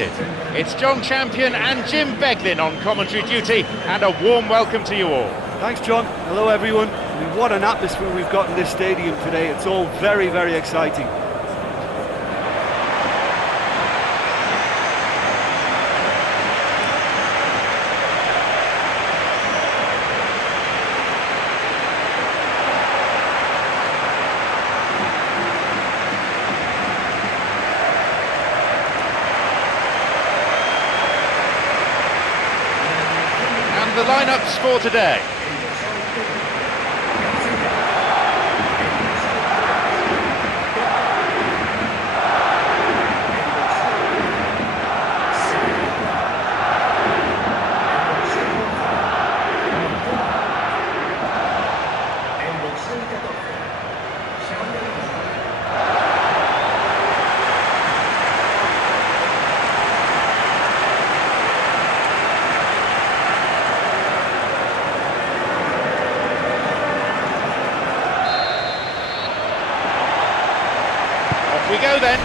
United. It's John Champion and Jim Beglin on commentary duty, and a warm welcome to you all. Thanks, John. Hello, everyone. I mean, what an atmosphere we've got in this stadium today. It's all very, very exciting. The lineups for today. We go then.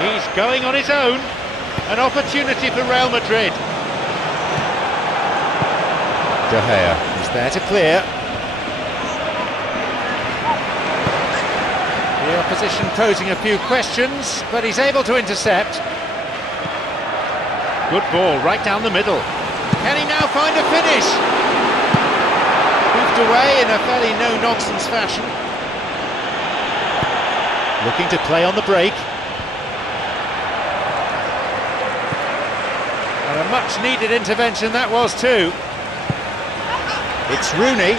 He's going on his own. An opportunity for Real Madrid. De Gea is there to clear. The opposition posing a few questions, but he's able to intercept. Good ball right down the middle. Can he now find a finish? Away in a fairly no-nonsense fashion. Looking to play on the break. And a much-needed intervention that was too. It's Rooney.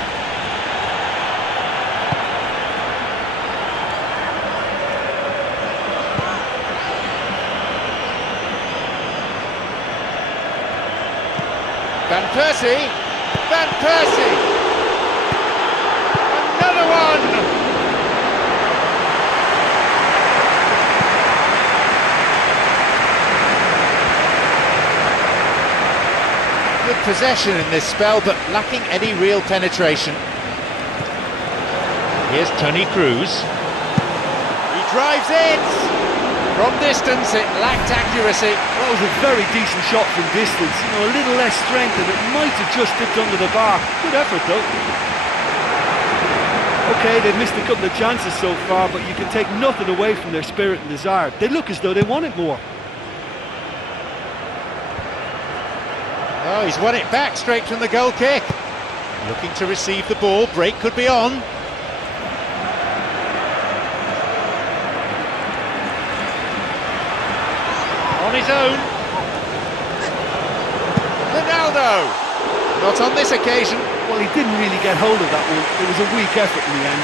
Van Persie. Van Persie. Another one! Good possession in this spell, but lacking any real penetration. Here's Toni Kroos. He drives it! From distance, it lacked accuracy. That was a very decent shot from distance. You know, a little less strength and it might have just dipped under the bar. Good effort, though. Okay, they've missed a couple of chances so far, but you can take nothing away from their spirit and desire. They look as though they want it more. Oh, he's won it back straight from the goal kick. Looking to receive the ball, break could be on. On his own. Ronaldo! Not on this occasion. Well, he didn't really get hold of that one. It was a weak effort in the end.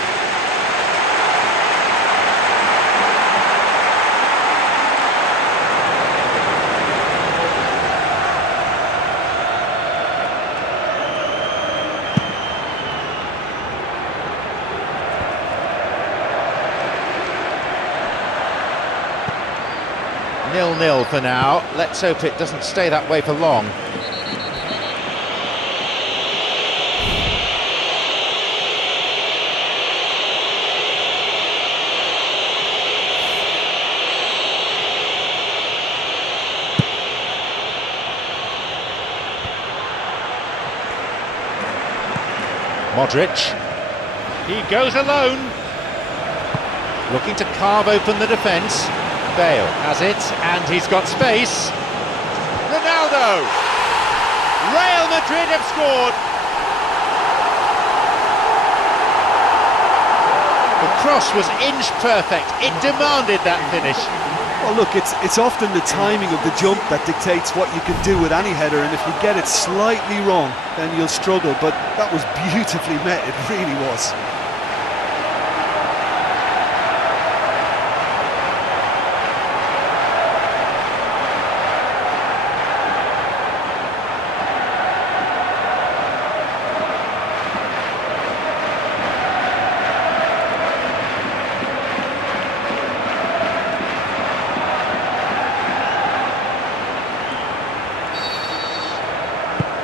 0-0 for now. Let's hope it doesn't stay that way for long. Modric. He goes alone. Looking to carve open the defence. Bale has it, and he's got space. Ronaldo! Real Madrid have scored! The cross was inch perfect. It demanded that finish. Well, look, it's often the timing of the jump that dictates what you can do with any header, and if you get it slightly wrong, then you'll struggle, but that was beautifully met, it really was.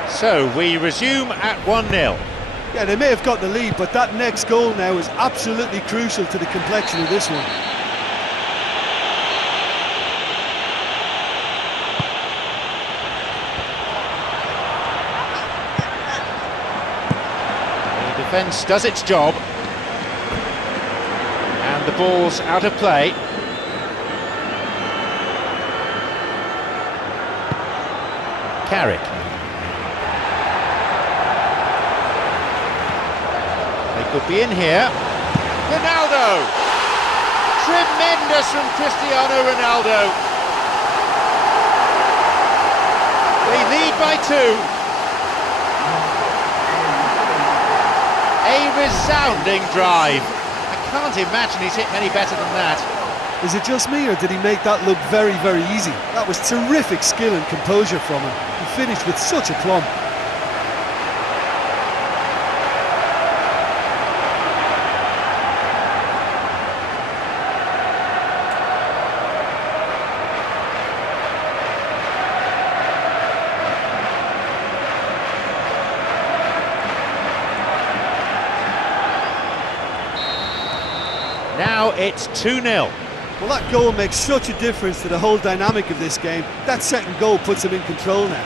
So we resume at 1-0. Yeah, they may have got the lead, but that next goal now is absolutely crucial to the complexion of this one. The defence does its job, and the ball's out of play. Carrick. They could be in here. Ronaldo! Tremendous from Cristiano Ronaldo. They lead by 2. A resounding drive. I can't imagine he's hit any better than that. Is it just me, or did he make that look very, very easy? That was terrific skill and composure from him. He finished with such aplomb. Now it's 2-0. Well, that goal makes such a difference to the whole dynamic of this game. That second goal puts him in control now.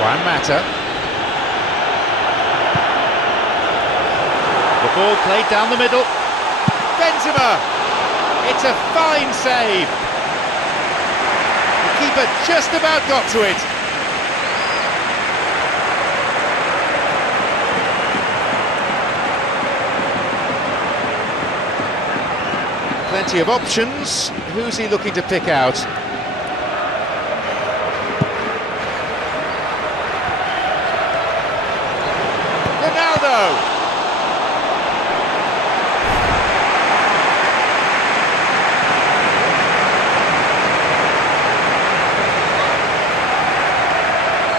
Juan Mata. The ball played down the middle. Benzema! It's a fine save. The keeper just about got to it. Plenty of options. Who's he looking to pick out? Ronaldo!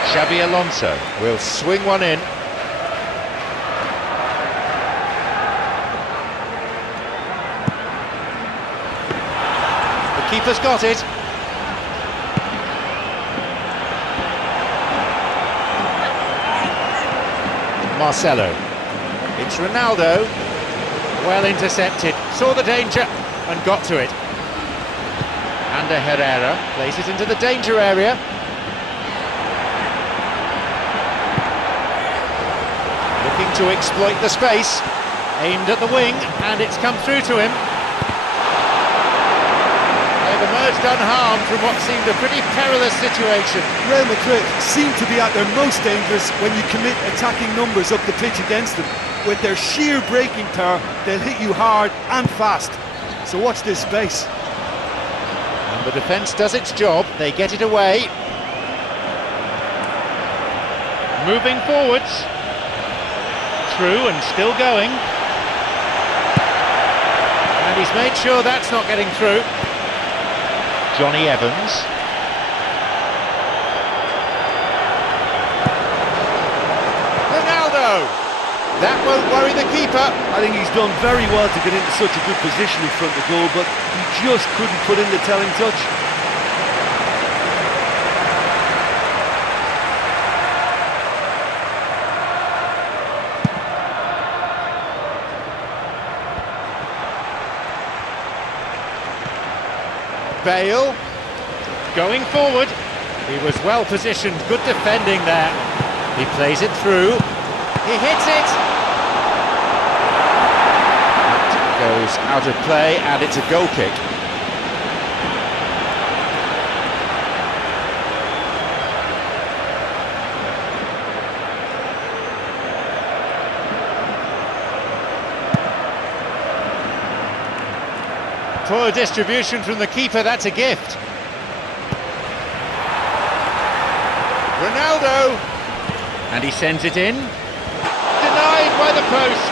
Xabi Alonso will swing one in. Keeper's got it. Marcelo. It's Ronaldo. Well intercepted. Saw the danger and got to it. Ander Herrera plays it into the danger area. Looking to exploit the space. Aimed at the wing, and it's come through to him. Emerged unharmed from what seemed a pretty perilous situation. Real Madrid seem to be at their most dangerous when you commit attacking numbers up the pitch against them. With their sheer breaking power, they'll hit you hard and fast. So watch this space. And the defence does its job, they get it away. Moving forwards. Through and still going. And he's made sure that's not getting through. Johnny Evans. Ronaldo! That won't worry the keeper. I think he's done very well to get into such a good position in front of the goal, but he just couldn't put in the telling touch. Bale going forward. He was well positioned, good defending there. He plays it through. He hits it. That goes out of play, and it's a goal kick. Poor distribution from the keeper, that's a gift. Ronaldo! And he sends it in. Denied by the post.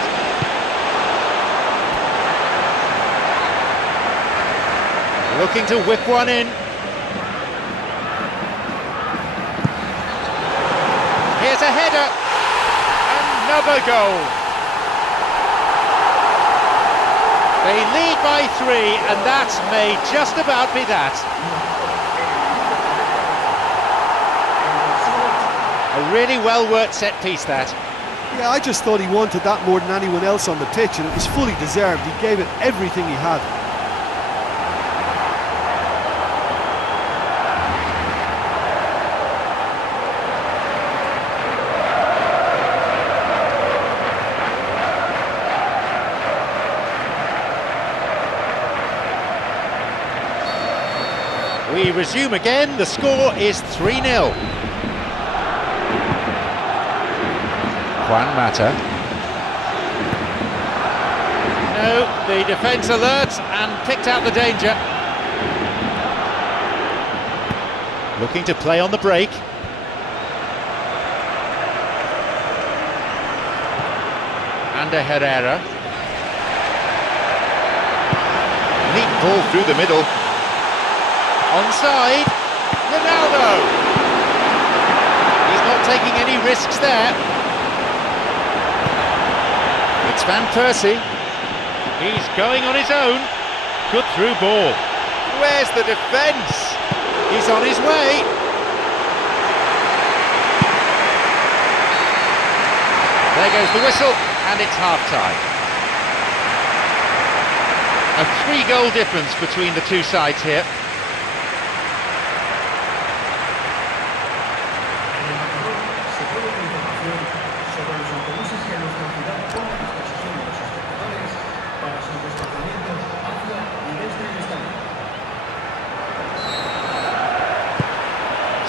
Looking to whip one in. Here's a header. Another goal. They lead by 3, and that may just about be that. A really well-worked set piece, that. Yeah, I just thought he wanted that more than anyone else on the pitch, and it was fully deserved. He gave it everything he had. We resume again. The score is 3-0. Juan Mata. No, the defence alert and picked out the danger. Looking to play on the break. Ander Herrera. Neat ball through the middle. Onside, Ronaldo. He's not taking any risks there. It's Van Persie. He's going on his own. Good through ball. Where's the defence? He's on his way. There goes the whistle, and it's half-time. A 3-goal difference between the two sides here.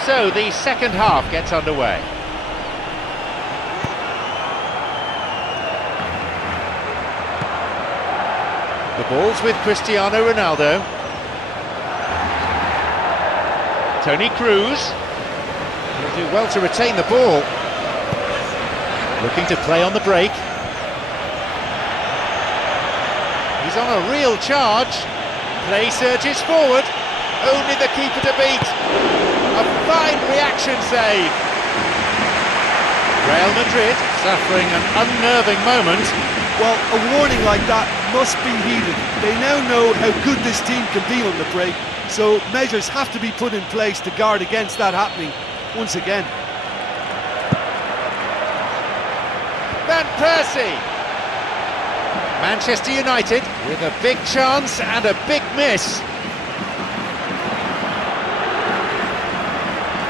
So the second half gets underway. The ball's with Cristiano Ronaldo. Toni Kroos. He'll do well to retain the ball. Looking to play on the break. He's on a real charge. Play surges forward. Only the keeper to beat. A fine reaction save. Real Madrid suffering an unnerving moment. Well, a warning like that must be heeded. They now know how good this team can be on the break, so measures have to be put in place to guard against that happening once again. Van Persie. Manchester United with a big chance and a big miss.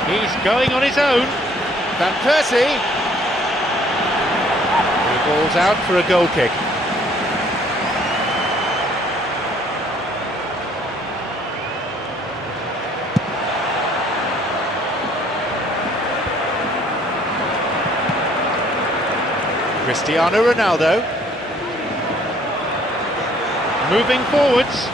He's going on his own. Van Persie. The ball's out for a goal kick. Cristiano Ronaldo. Moving forwards.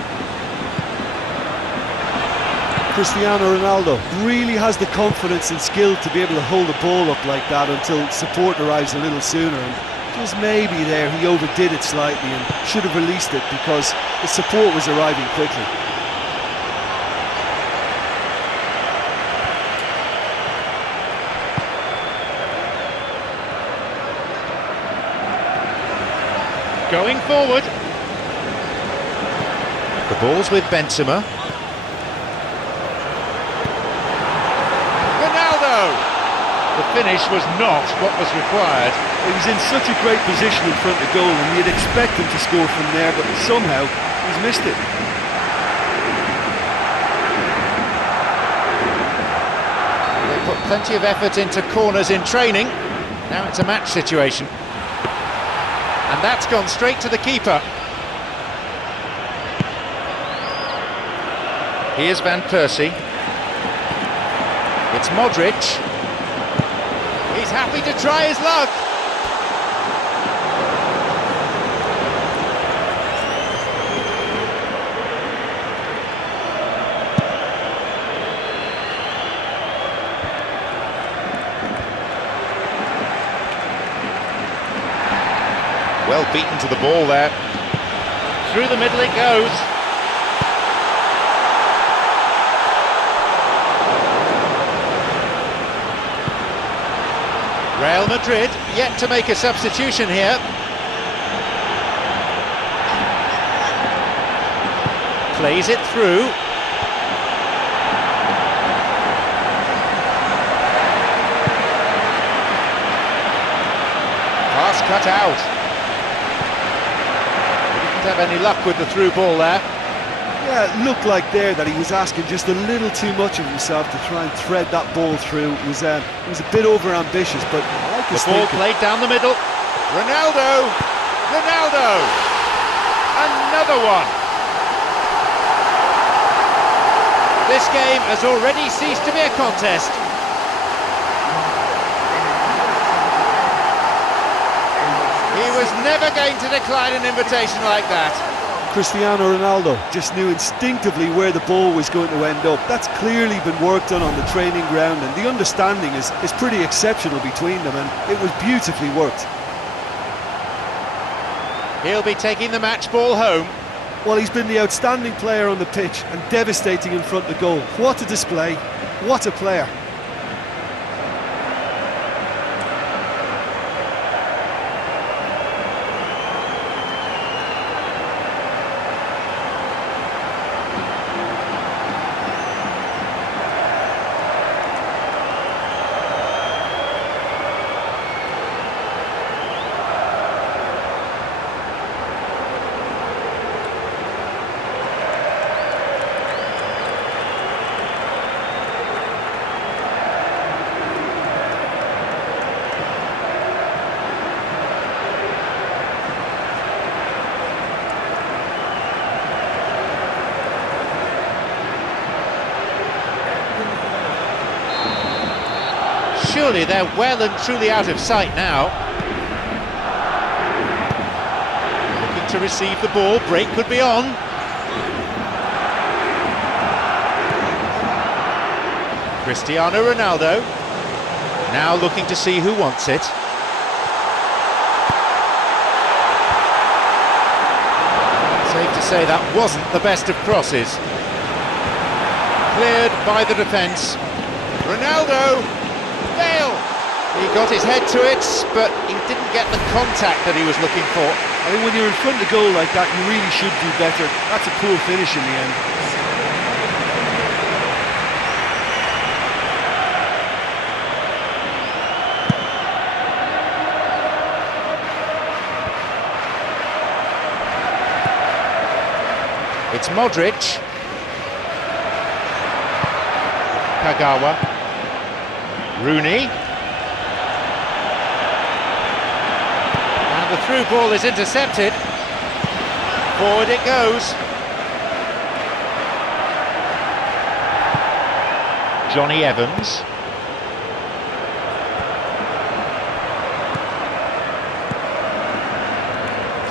Cristiano Ronaldo really has the confidence and skill to be able to hold the ball up like that until support arrives a little sooner, and just maybe there he overdid it slightly and should have released it because the support was arriving quickly. Going forward. The ball's with Benzema. The finish was not what was required. He was in such a great position in front of goal, and you'd expect him to score from there, but somehow he's missed it. They put plenty of effort into corners in training. Now it's a match situation. And that's gone straight to the keeper. Here's Van Persie. It's Modric. He's happy to try his luck. Well beaten to the ball there. Through the middle it goes. Real Madrid yet to make a substitution here. Plays it through. pass cut out. Didn't have any luck with the through ball there. Yeah, it looked like there that he was asking just a little too much of himself to try and thread that ball through. It was a bit over-ambitious, but I like his The ball thinking. played down the middle. Ronaldo! Another one! This game has already ceased to be a contest. He was never going to decline an invitation like that. Cristiano Ronaldo just knew instinctively where the ball was going to end up. That's clearly been worked on the training ground, and the understanding is pretty exceptional between them, and it was beautifully worked. He'll be taking the match ball home. Well, he's been the outstanding player on the pitch and devastating in front of goal. What a display, what a player. Surely they're well and truly out of sight now. Looking to receive the ball, break could be on. Cristiano Ronaldo, now looking to see who wants it. Safe to say that wasn't the best of crosses. Cleared by the defence. Ronaldo! Bale! He got his head to it, but he didn't get the contact that he was looking for. I think when you're in front of goal like that, you really should do better. That's a poor finish in the end. It's Modric. Kagawa. Rooney. And the through ball is intercepted. Forward it goes. Johnny Evans.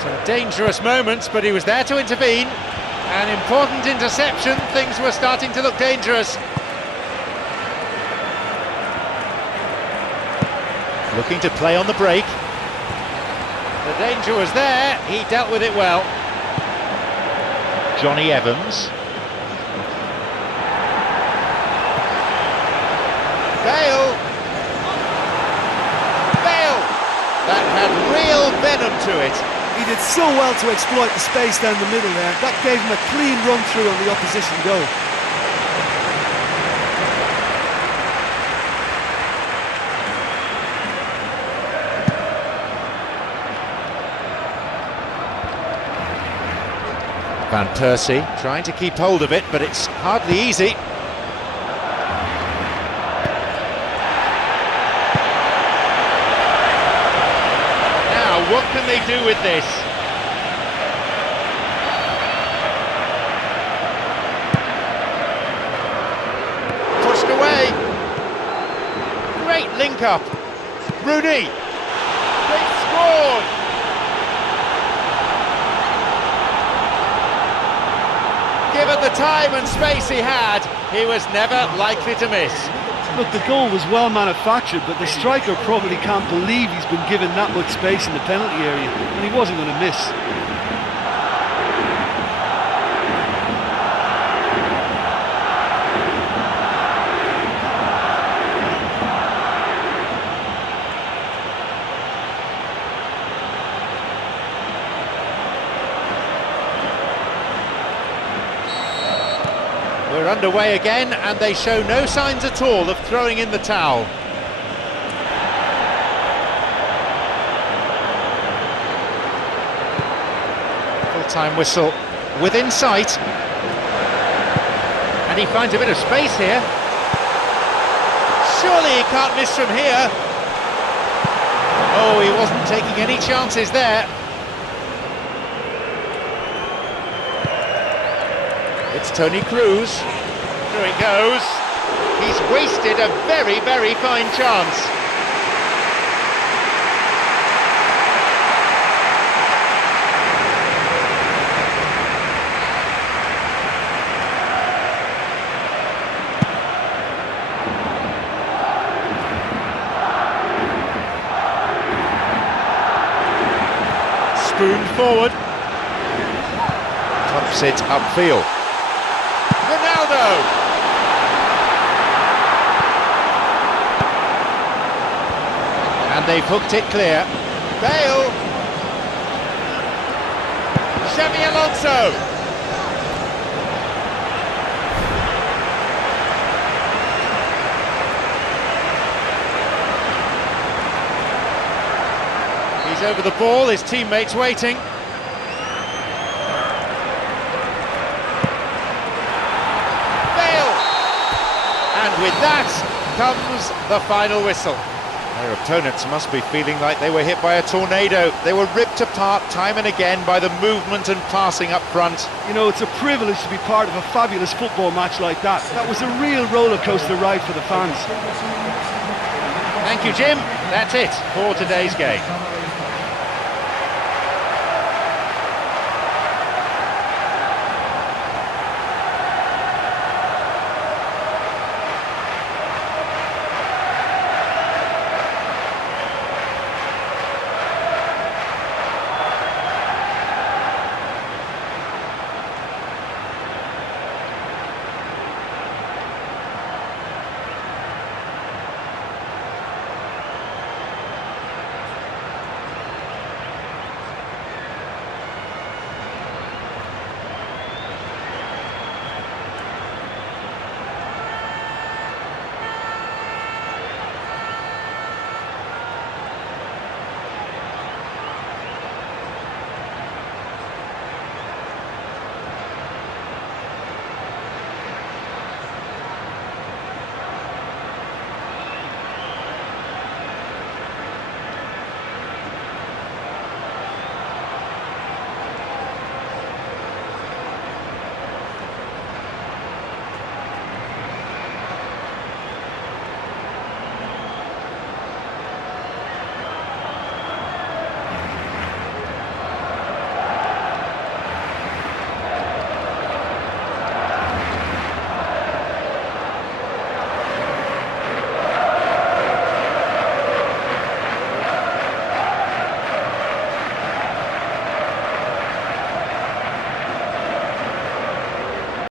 Some dangerous moments, but he was there to intervene. An important interception. Things were starting to look dangerous. Looking to play on the break. The danger was there, he dealt with it well. Johnny Evans. Bale! That had real venom to it. He did so well to exploit the space down the middle there. That gave him a clean run through on the opposition goal. Van Persie trying to keep hold of it, but it's hardly easy. Now, what can they do with this? Pushed away. Great link-up. Rooney. They've scored. Given the time and space he had, he was never likely to miss. Look, the goal was well manufactured, but the striker probably can't believe he's been given that much space in the penalty area, and he wasn't going to miss. We're underway again, and they show no signs at all of throwing in the towel. half-time whistle within sight. And he finds a bit of space here. Surely he can't miss from here. Oh, he wasn't taking any chances there. It's Tony Cruz. Through it goes. He's wasted a very, very fine chance. Spooned forward. Tops it upfield. Ronaldo! And they've hooked it clear. Bale! Xabi Alonso! He's over the ball, his teammates waiting. Bale! And with that comes the final whistle. Their opponents must be feeling like they were hit by a tornado. They were ripped apart time and again by the movement and passing up front. You know, it's a privilege to be part of a fabulous football match like that. That was a real roller coaster ride for the fans. Thank you, Jim. That's it for today's game.